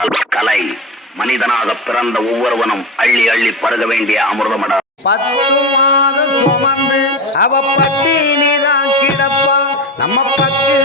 கலை மனிதனாக பிறந்த ஒவ்வொருவனும் அள்ளி அள்ளி பருக வேண்டிய அமிர்தமடம் பத்து மாதம் சுமந்து அவ பட்டினிதான் கிடப்பா. நம்ம பத்து